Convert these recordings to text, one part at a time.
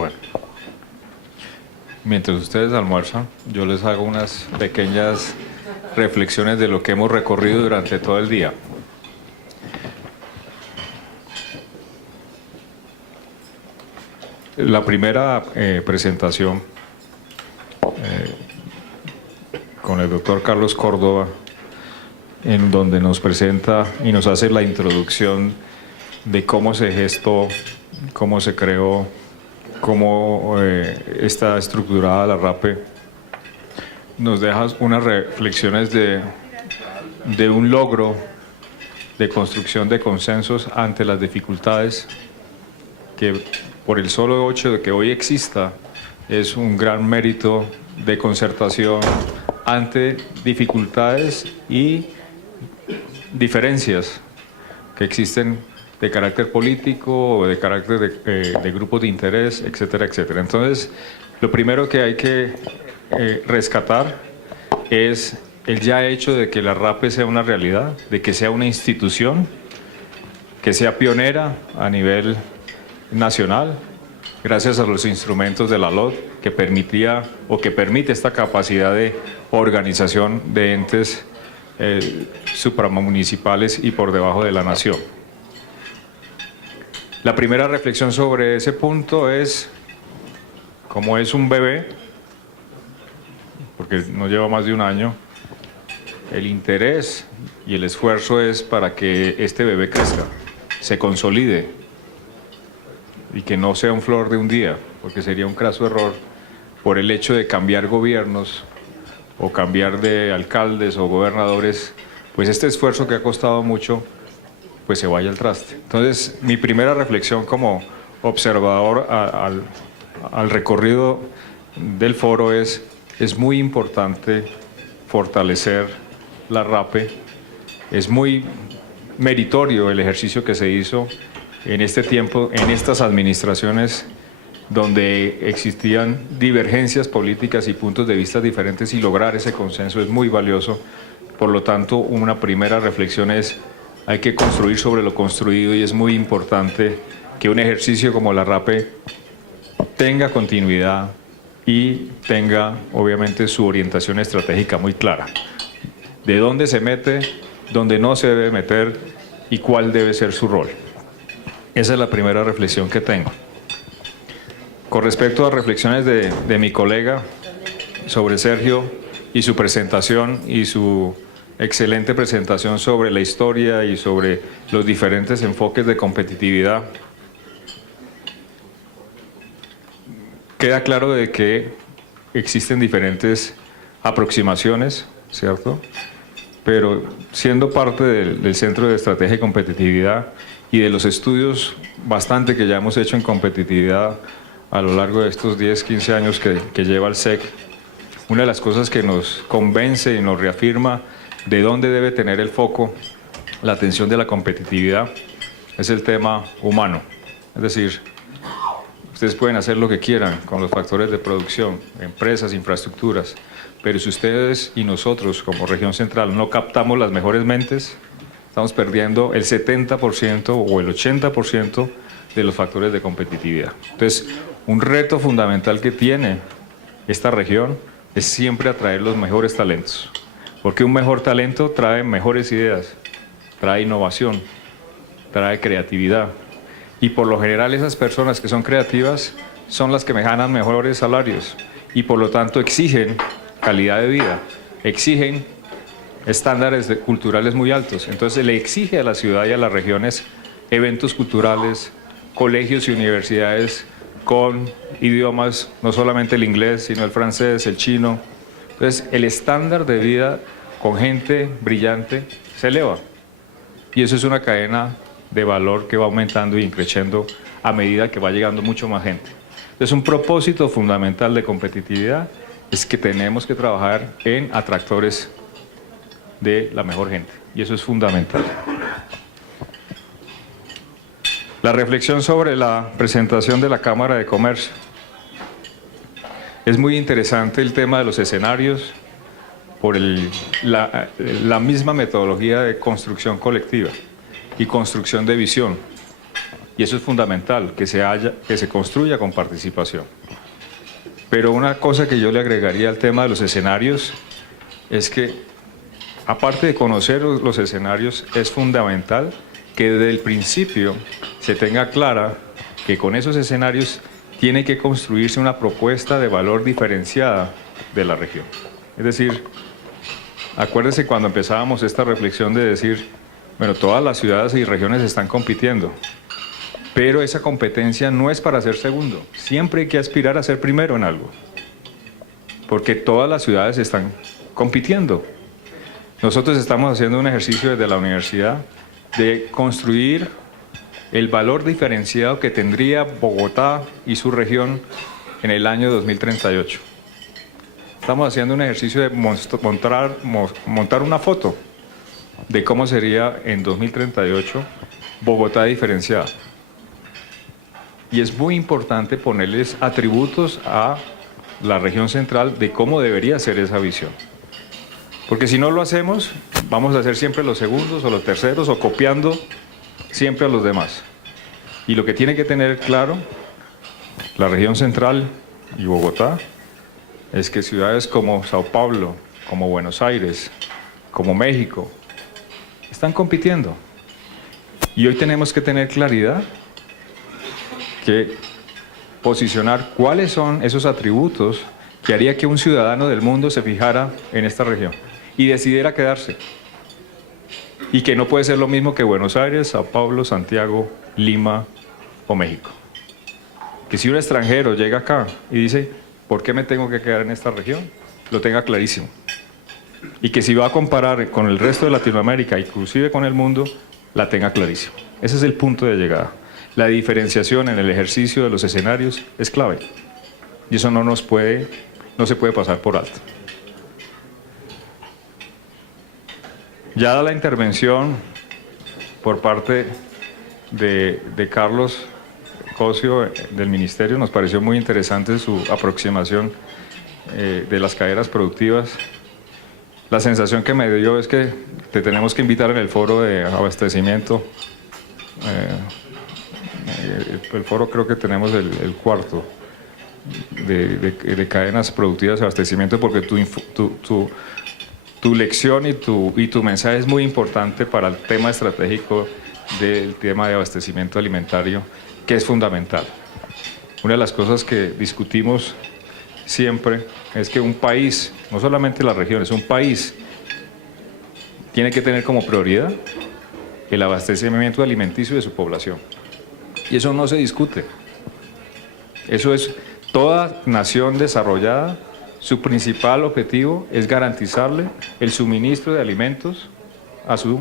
Bueno, mientras ustedes almuerzan, yo les hago unas pequeñas reflexiones de lo que hemos recorrido durante todo el día. La primera presentación con el doctor Carlos Córdoba, en donde nos presenta y nos hace la introducción de cómo se gestó, cómo se creó, cómo está estructurada la RAPE, nos deja unas reflexiones de un logro de construcción de consensos ante las dificultades, que por el solo hecho de que hoy exista es un gran mérito de concertación ante dificultades y diferencias que existen de carácter político o de carácter de grupos de interés, etcétera, etcétera. Entonces, lo primero que hay que rescatar es el ya hecho de que la RAPE sea una realidad, de que sea una institución, que sea pionera a nivel nacional, gracias a los instrumentos de la LOD, que permitía o que permite esta capacidad de organización de entes supramunicipales y por debajo de la nación. La primera reflexión sobre ese punto es, como es un bebé, porque no lleva más de un año, el interés y el esfuerzo es para que este bebé crezca, se consolide y que no sea un flor de un día, porque sería un craso error por el hecho de cambiar gobiernos o cambiar de alcaldes o gobernadores, pues este esfuerzo que ha costado mucho, pues se vaya al traste. Entonces, mi primera reflexión como observador al recorrido del foro es muy importante fortalecer la RAPE, es muy meritorio el ejercicio que se hizo en este tiempo, en estas administraciones donde existían divergencias políticas y puntos de vista diferentes, y lograr ese consenso es muy valioso. Por lo tanto, una primera reflexión es: hay que construir sobre lo construido, y es muy importante que un ejercicio como la RAPE tenga continuidad y tenga, obviamente, su orientación estratégica muy clara. De dónde se mete, dónde no se debe meter y cuál debe ser su rol. Esa es la primera reflexión que tengo. Con respecto a reflexiones de mi colega sobre Sergio y su presentación y su excelente presentación sobre la historia y sobre los diferentes enfoques de competitividad, queda claro de que existen diferentes aproximaciones, ¿cierto? Pero siendo parte del Centro de Estrategia y Competitividad y de los estudios bastante que ya hemos hecho en competitividad a lo largo de estos 10, 15 años que lleva el SEC, una de las cosas que nos convence y nos reafirma de dónde debe tener el foco la atención de la competitividad es el tema humano. Es decir, ustedes pueden hacer lo que quieran con los factores de producción, empresas, infraestructuras, pero si ustedes y nosotros como región central no captamos las mejores mentes, estamos perdiendo el 70% o el 80% de los factores de competitividad. Entonces, un reto fundamental que tiene esta región es siempre atraer los mejores talentos, porque un mejor talento trae mejores ideas, trae innovación, trae creatividad, y por lo general esas personas que son creativas son las que me ganan mejores salarios y por lo tanto exigen calidad de vida, exigen estándares culturales muy altos. Entonces le exige a la ciudad y a las regiones eventos culturales, colegios y universidades con idiomas, no solamente el inglés, sino el francés, el chino. Entonces el estándar de vida con gente brillante se eleva, y eso es una cadena de valor que va aumentando y creciendo a medida que va llegando mucho más gente. Entonces, un propósito fundamental de competitividad es que tenemos que trabajar en atractores de la mejor gente, y eso es fundamental. La reflexión sobre la presentación de la Cámara de Comercio. Es muy interesante el tema de los escenarios por la misma metodología de construcción colectiva y construcción de visión. Y eso es fundamental, que se construya con participación. Pero una cosa que yo le agregaría al tema de los escenarios es que, aparte de conocer los escenarios, es fundamental que desde el principio se tenga clara que con esos escenarios tiene que construirse una propuesta de valor diferenciada de la región. Es decir, acuérdese cuando empezábamos esta reflexión de decir, bueno, todas las ciudades y regiones están compitiendo, pero esa competencia no es para ser segundo, siempre hay que aspirar a ser primero en algo, porque todas las ciudades están compitiendo. Nosotros estamos haciendo un ejercicio desde la universidad de construir el valor diferenciado que tendría Bogotá y su región en el año 2038. Estamos haciendo un ejercicio de montar una foto de cómo sería en 2038 Bogotá diferenciada. Y es muy importante ponerles atributos a la región central de cómo debería ser esa visión. Porque si no lo hacemos, vamos a ser siempre los segundos o los terceros o copiando siempre a los demás. Y lo que tiene que tener claro la región central y Bogotá es que ciudades como Sao Paulo, como Buenos Aires, como México, están compitiendo. Y hoy tenemos que tener claridad que posicionar cuáles son esos atributos que haría que un ciudadano del mundo se fijara en esta región y decidiera quedarse. Y que no puede ser lo mismo que Buenos Aires, Sao Paulo, Santiago, Lima o México. Que si un extranjero llega acá y dice, ¿por qué me tengo que quedar en esta región?, lo tenga clarísimo. Y que si va a comparar con el resto de Latinoamérica, inclusive con el mundo, la tenga clarísimo. Ese es el punto de llegada. La diferenciación en el ejercicio de los escenarios es clave. Y eso no se puede pasar por alto. Ya da la intervención por parte de Carlos Cosio del Ministerio, nos pareció muy interesante su aproximación de las cadenas productivas. La sensación que me dio es que te tenemos que invitar en el foro de abastecimiento. El foro creo que tenemos el cuarto de cadenas productivas de abastecimiento, porque tu lección y tu mensaje es muy importante para el tema estratégico del tema de abastecimiento alimentario, que es fundamental. Una de las cosas que discutimos siempre es que un país, no solamente las regiones, un país tiene que tener como prioridad el abastecimiento alimenticio de su población. Y eso no se discute. Eso es, toda nación desarrollada, su principal objetivo es garantizarle el suministro de alimentos a su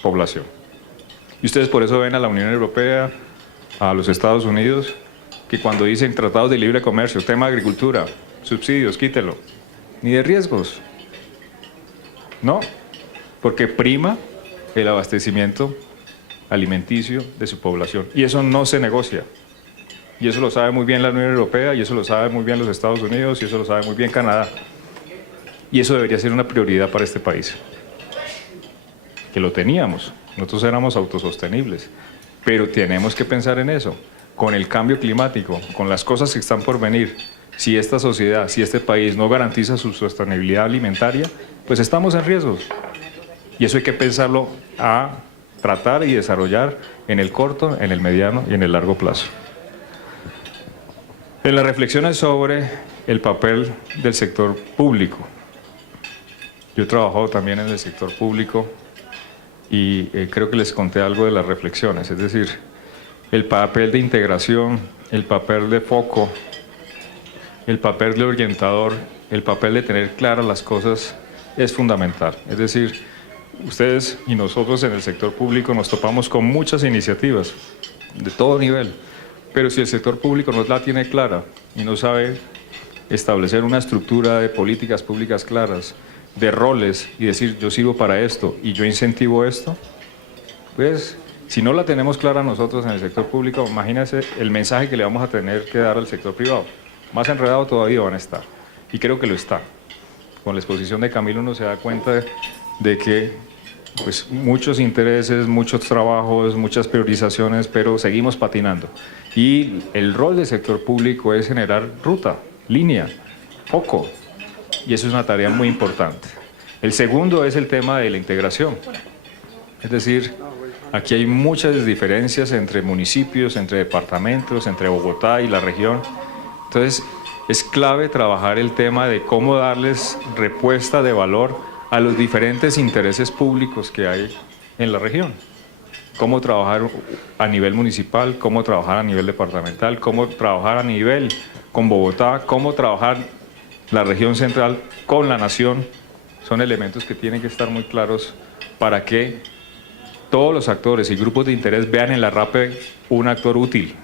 población. Y ustedes por eso ven a la Unión Europea, a los Estados Unidos, que cuando dicen tratados de libre comercio, tema de agricultura, subsidios, quítelo. Ni de riesgos. No, porque prima el abastecimiento alimenticio de su población. Y eso no se negocia. Y eso lo sabe muy bien la Unión Europea, y eso lo sabe muy bien los Estados Unidos, y eso lo sabe muy bien Canadá. Y eso debería ser una prioridad para este país. Que lo teníamos. Nosotros éramos autosostenibles. Pero tenemos que pensar en eso. Con el cambio climático, con las cosas que están por venir, si esta sociedad, si este país no garantiza su sostenibilidad alimentaria, pues estamos en riesgos. Y eso hay que pensarlo a tratar y desarrollar en el corto, en el mediano y en el largo plazo. En las reflexiones sobre el papel del sector público. Yo he trabajado también en el sector público y creo que les conté algo de las reflexiones, es decir, el papel de integración, el papel de foco, el papel de orientador, el papel de tener claras las cosas es fundamental. Es decir, ustedes y nosotros en el sector público nos topamos con muchas iniciativas de todo nivel, pero si el sector público no la tiene clara y no sabe establecer una estructura de políticas públicas claras, de roles y decir yo sirvo para esto y yo incentivo esto, pues si no la tenemos clara nosotros en el sector público, imagínense el mensaje que le vamos a tener que dar al sector privado. Más enredado todavía van a estar, y creo que lo está. Con la exposición de Camilo uno se da cuenta de que pues muchos intereses, muchos trabajos, muchas priorizaciones, pero seguimos patinando. Y el rol del sector público es generar ruta, línea, foco, y eso es una tarea muy importante. El segundo es el tema de la integración, es decir, aquí hay muchas diferencias entre municipios, entre departamentos, entre Bogotá y la región, entonces es clave trabajar el tema de cómo darles respuesta de valor a los diferentes intereses públicos que hay en la región. Cómo trabajar a nivel municipal, cómo trabajar a nivel departamental, cómo trabajar a nivel con Bogotá, cómo trabajar la región central con la nación. Son elementos que tienen que estar muy claros para que todos los actores y grupos de interés vean en la RAPE un actor útil.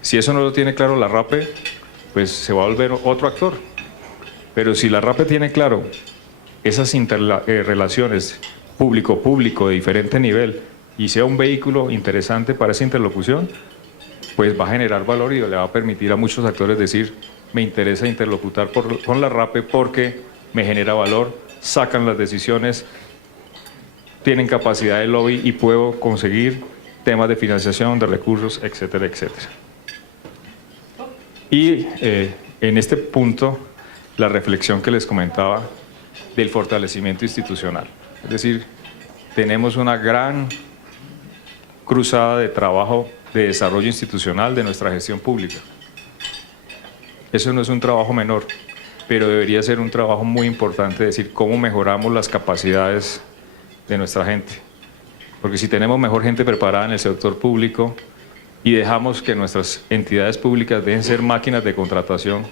Si eso no lo tiene claro la RAPE, pues se va a volver otro actor. Pero si la RAPE tiene claro esas relaciones público-público de diferente nivel y sea un vehículo interesante para esa interlocución, pues va a generar valor y le va a permitir a muchos actores decir, me interesa interlocutar con la RAPE porque me genera valor, sacan las decisiones, tienen capacidad de lobby y puedo conseguir temas de financiación, de recursos, etcétera, etcétera. Y en este punto, la reflexión que les comentaba del fortalecimiento institucional. Es decir, tenemos una gran cruzada de trabajo de desarrollo institucional de nuestra gestión pública. Eso no es un trabajo menor, pero debería ser un trabajo muy importante, decir cómo mejoramos las capacidades de nuestra gente. Porque si tenemos mejor gente preparada en el sector público y dejamos que nuestras entidades públicas dejen ser máquinas de contratación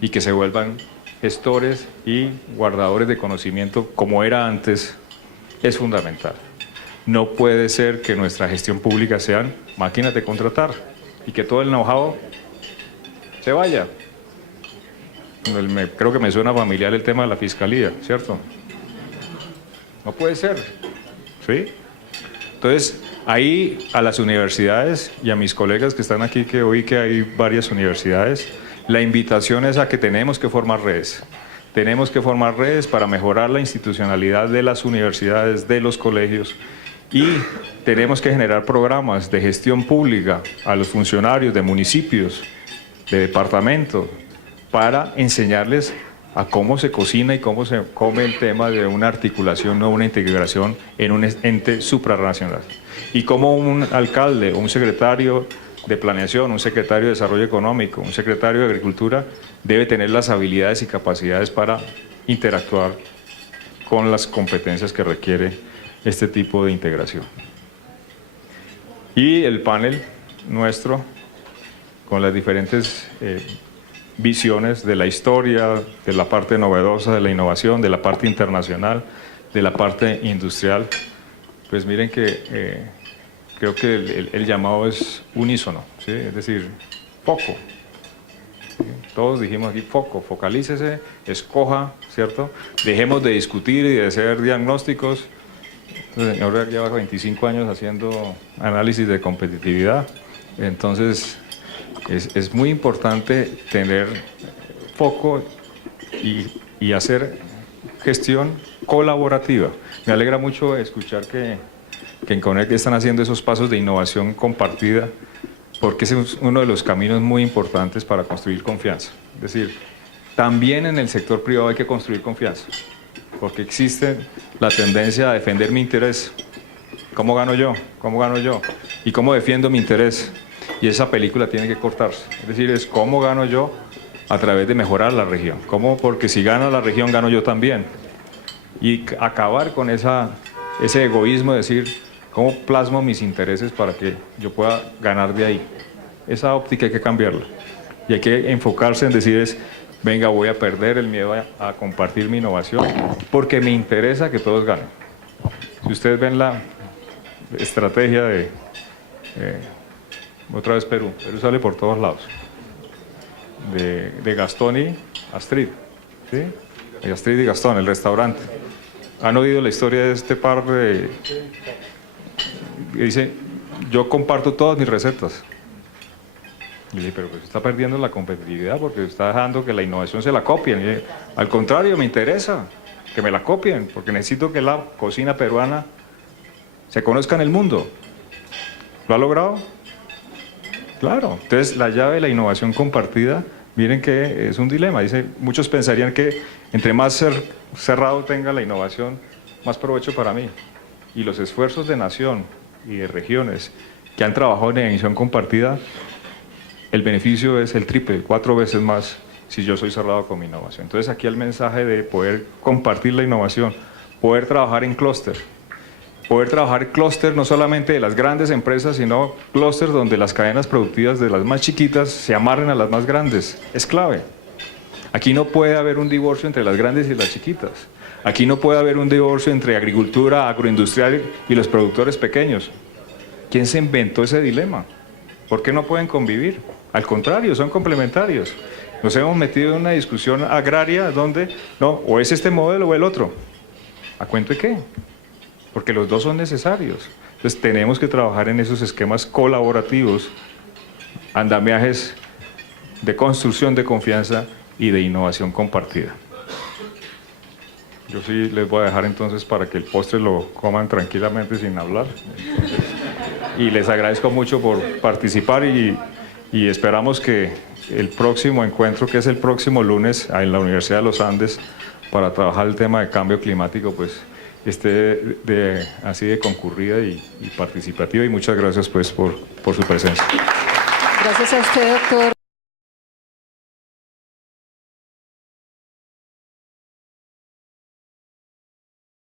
y que se vuelvan gestores y guardadores de conocimiento como era antes, es fundamental. No puede ser que nuestra gestión pública sean máquinas de contratar y que todo el know-how se vaya. Creo que me suena familiar el tema de la fiscalía, ¿cierto? No puede ser, ¿sí? Entonces, ahí a las universidades y a mis colegas que están aquí, que oí que hay varias universidades, la invitación es a que tenemos que formar redes. Tenemos que formar redes para mejorar la institucionalidad de las universidades, de los colegios, y tenemos que generar programas de gestión pública a los funcionarios de municipios, de departamentos, para enseñarles a cómo se cocina y cómo se come el tema de una articulación o una integración en un ente supranacional. Y cómo un alcalde o un secretario de planeación, un secretario de desarrollo económico, un secretario de agricultura debe tener las habilidades y capacidades para interactuar con las competencias que requiere este tipo de integración. Y el panel nuestro, con las diferentes visiones de la historia, de la parte novedosa, de la innovación, de la parte internacional, de la parte industrial, pues miren que creo que el llamado es unísono, ¿sí? Es decir, foco. ¿Sí? Todos dijimos aquí foco, focalícese, escoja, ¿cierto? Dejemos de discutir y de hacer diagnósticos. El señor lleva 25 años haciendo análisis de competitividad, entonces es muy importante tener foco y hacer gestión colaborativa. Me alegra mucho escuchar que en Conec están haciendo esos pasos de innovación compartida, porque ese es uno de los caminos muy importantes para construir confianza. Es decir, también en el sector privado hay que construir confianza, porque existe la tendencia a defender mi interés. ¿Cómo gano yo? ¿Cómo gano yo? ¿Y cómo defiendo mi interés? Y esa película tiene que cortarse. Es decir, es cómo gano yo a través de mejorar la región. ¿Cómo? Porque si gana la región, gano yo también. Y acabar con ese egoísmo de decir, ¿cómo plasmo mis intereses para que yo pueda ganar de ahí? Esa óptica hay que cambiarla. Y hay que enfocarse en decir venga, voy a perder el miedo a compartir mi innovación porque me interesa que todos ganen. Si ustedes ven la estrategia de... otra vez Perú sale por todos lados. De Gastón y Astrid. ¿Sí? De Astrid y Gastón, el restaurante. ¿Han oído la historia de este par de... que dice, yo comparto todas mis recetas? Y dice, pero pues está perdiendo la competitividad porque está dejando que la innovación se la copien. Y dice, al contrario, me interesa. que me la copien, porque necesito que la cocina peruana se conozca en el mundo. ¿Lo ha logrado? Claro. Entonces, la llave de la innovación compartida, miren que es un dilema. Dice, muchos pensarían que entre más cerrado tenga la innovación, más provecho para mí. Y los esfuerzos de nación y de regiones que han trabajado en innovación compartida, el beneficio es el triple, 4 veces más si yo soy cerrado con mi innovación. Entonces aquí el mensaje de poder compartir la innovación, poder trabajar en clúster, poder trabajar clúster no solamente de las grandes empresas, sino clúster donde las cadenas productivas de las más chiquitas se amarren a las más grandes, es clave. Aquí no puede haber un divorcio entre las grandes y las chiquitas. Aquí no puede haber un divorcio entre agricultura, agroindustrial y los productores pequeños. ¿Quién se inventó ese dilema? ¿Por qué no pueden convivir? Al contrario, son complementarios. Nos hemos metido en una discusión agraria donde, no, o es este modelo o el otro. ¿A cuento de qué? Porque los dos son necesarios. Entonces tenemos que trabajar en esos esquemas colaborativos, andamiajes de construcción de confianza y de innovación compartida. Yo sí les voy a dejar entonces para que el postre lo coman tranquilamente sin hablar. Entonces, y les agradezco mucho por participar y esperamos que el próximo encuentro, que es el próximo lunes en la Universidad de los Andes, para trabajar el tema de cambio climático, pues esté así de concurrida y participativa. Y muchas gracias pues por su presencia. Gracias a usted, doctor.